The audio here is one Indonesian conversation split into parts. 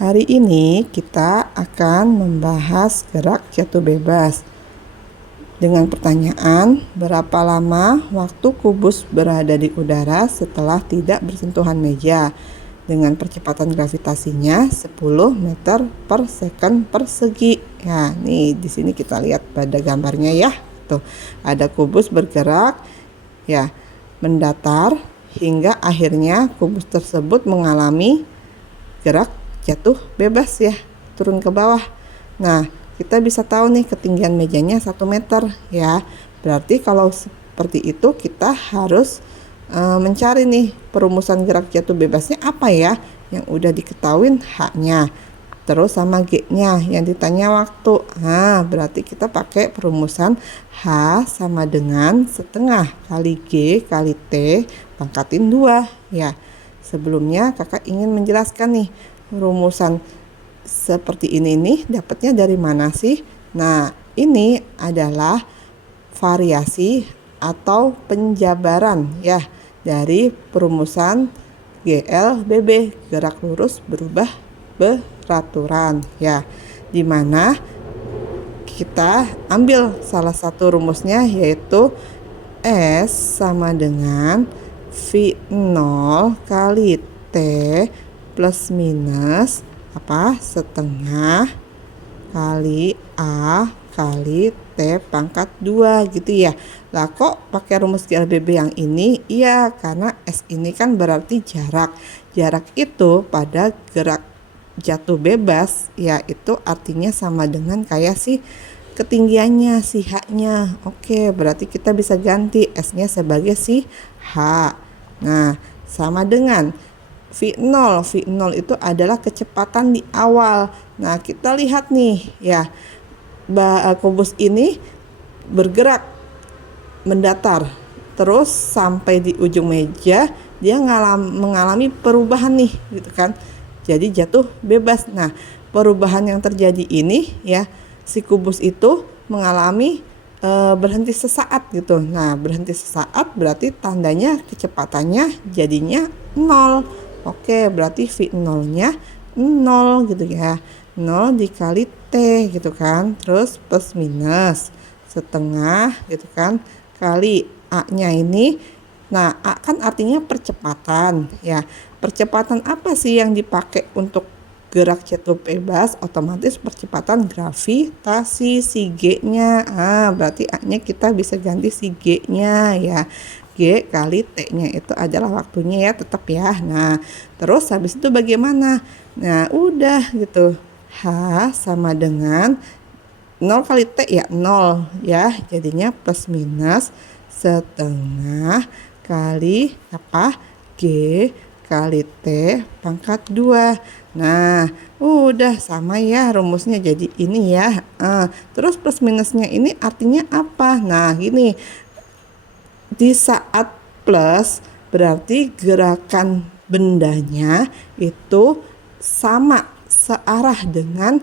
Hari ini kita akan membahas gerak jatuh bebas dengan pertanyaan, berapa lama waktu kubus berada di udara setelah tidak bersentuhan meja dengan percepatan gravitasinya 10 meter per second persegi. Ya, nih di sini kita lihat pada gambarnya ya. Tuh, ada kubus bergerak ya, mendatar hingga akhirnya kubus tersebut mengalami gerak jatuh bebas ya, turun ke bawah. Nah, kita bisa tahu nih ketinggian mejanya 1 meter ya. Berarti kalau seperti itu kita harus mencari nih perumusan gerak jatuh bebasnya apa ya, yang udah diketahuin H-nya. Terus sama G-nya yang ditanya waktu. Nah, berarti kita pakai perumusan H sama dengan setengah kali G kali T pangkatin 2 ya. Sebelumnya kakak ingin menjelaskan nih rumusan seperti ini nih dapatnya dari mana sih? Nah, ini adalah variasi atau penjabaran ya dari perumusan GLBB, gerak lurus berubah beraturan ya. Dimana kita ambil salah satu rumusnya yaitu S sama dengan V0 kali T plus minus setengah kali A kali T pangkat 2 gitu ya. Lah kok pakai rumus GLBB yang ini? Iya, karena S ini kan berarti jarak. Jarak itu pada gerak jatuh bebas ya itu artinya sama dengan kayak si ketinggiannya, si H-nya. Oke, berarti kita bisa ganti S-nya sebagai si H. Nah, sama dengan V0. V0 itu adalah kecepatan di awal. Nah, kita lihat nih ya, kubus ini bergerak mendatar. Terus sampai di ujung meja dia mengalami perubahan nih gitu kan. Jadi jatuh bebas. Nah, perubahan yang terjadi ini ya, si kubus itu mengalami berhenti sesaat gitu. Nah, berhenti sesaat berarti tandanya kecepatannya jadinya 0. Oke, berarti V0-nya 0 gitu ya. 0 dikali T gitu kan. Terus plus minus setengah gitu kan kali A-nya ini. Nah, A kan artinya percepatan ya. Percepatan apa sih yang dipakai untuk gerak jatuh bebas? Otomatis percepatan gravitasi, si G-nya. Berarti A-nya kita bisa ganti si G-nya ya. G kali T-nya itu adalah waktunya ya, tetap ya. Nah, terus habis itu bagaimana? Nah, udah gitu. H sama dengan 0 kali T ya 0 ya. Jadinya plus minus setengah kali G kali T pangkat 2. Nah, udah sama ya rumusnya jadi ini ya. Terus plus minusnya ini artinya apa? Nah, gini. Di saat plus berarti gerakan bendanya itu sama searah dengan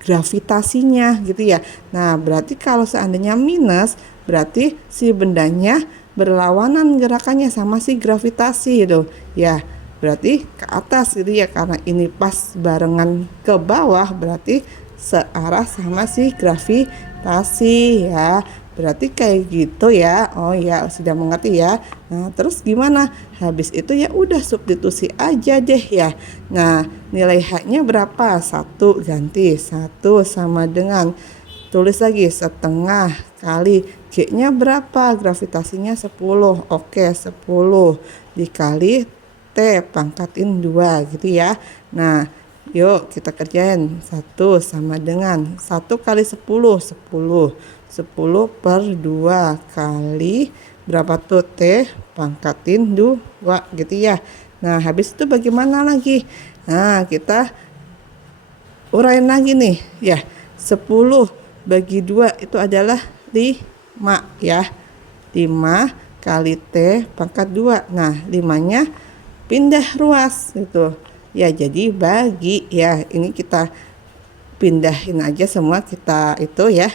gravitasinya gitu ya. Nah, berarti kalau seandainya minus berarti si bendanya berlawanan gerakannya sama si gravitasi itu ya. Berarti ke atas gitu ya, karena ini pas barengan ke bawah berarti searah sama si gravitasi ya. Berarti kayak gitu ya. Oh ya, sudah mengerti ya. Nah, terus gimana? Habis itu ya udah substitusi aja deh ya. Nah, nilai H-nya berapa? 1 ganti 1 sama dengan tulis lagi setengah kali G-nya berapa? Gravitasinya 10. Oke, 10 dikali T pangkatin 2 gitu ya. Nah, yuk kita kerjain. 1 sama dengan 1 kali 10 10 per 2 kali berapa tuh T pangkatin 2 gitu ya. Nah, habis itu bagaimana lagi? Nah, kita uraiin lagi nih ya. 10 bagi 2 itu adalah 5 ya. 5 kali T pangkat 2. Nah, 5-nya pindah ruas gitu ya, jadi bagi ya, ini kita pindahin aja semua kita itu ya.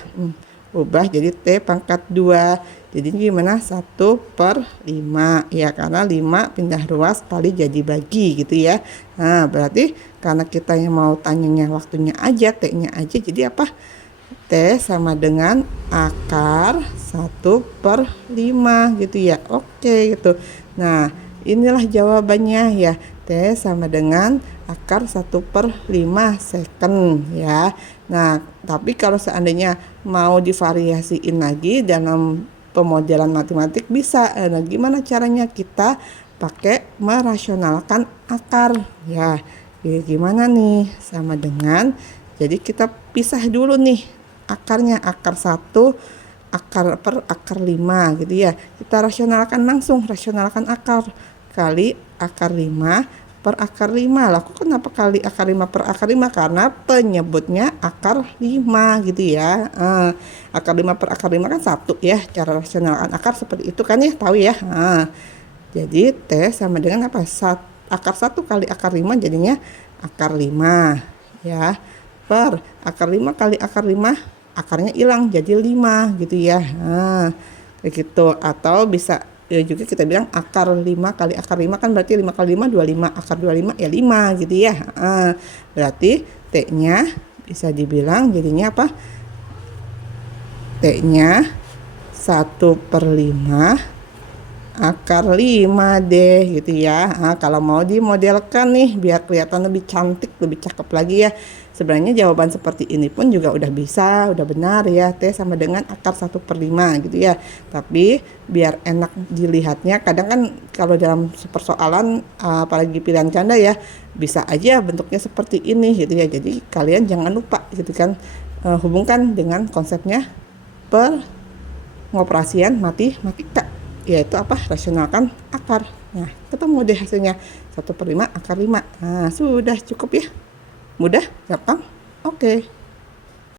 ubah jadi T pangkat 2. Jadi gimana? 1/5 ya, karena 5 pindah ruas kali jadi bagi gitu ya. Nah berarti karena kita yang mau tanyanya waktunya aja, T-nya aja, jadi apa? T sama dengan akar 1/5 gitu ya. Oke gitu. Nah inilah jawabannya ya. T sama dengan akar 1/5 second ya. Nah tapi kalau seandainya mau divariasiin lagi dalam pemodelan matematik bisa. Nah gimana caranya? Kita pakai merasionalkan akar ya. Jadi gimana nih? Sama dengan, jadi kita pisah dulu nih akarnya, akar 1 akar 5 gitu ya. Kita rasionalkan langsung, rasionalkan akar kali akar 5 per akar 5. Lah kok kenapa kali akar 5 per akar 5? Karena penyebutnya akar 5 gitu ya. Akar 5 per akar 5 kan 1 ya. Cara rasionalkan akar seperti itu kan ya, tahu ya. Jadi T sama dengan apa? Akar 1 kali akar 5 jadinya akar 5 ya. Per akar 5 kali akar 5, akarnya hilang jadi 5 gitu ya. Kayak gitu. Atau bisa ya juga kita bilang akar 5 kali akar 5 kan berarti 5 kali 5 25, akar 25 ya 5 gitu ya. Berarti T-nya bisa dibilang jadinya apa? T-nya 1/5 akar 5 deh gitu ya. Kalau mau dimodelkan nih biar kelihatan lebih cantik, lebih cakep lagi ya. Sebenarnya jawaban seperti ini pun juga udah bisa, udah benar ya. T sama dengan akar 1/5 gitu ya. Tapi biar enak dilihatnya, kadang kan kalau dalam persoalan apalagi pilihan ganda ya, bisa aja bentuknya seperti ini gitu ya. Jadi kalian jangan lupa gitu kan, hubungkan dengan konsepnya pengoperasian matematika, yaitu apa? Rasionalkan akar. Nah ketemu deh hasilnya 1/5 akar 5. Nah sudah cukup ya, mudah, gampang. Oke.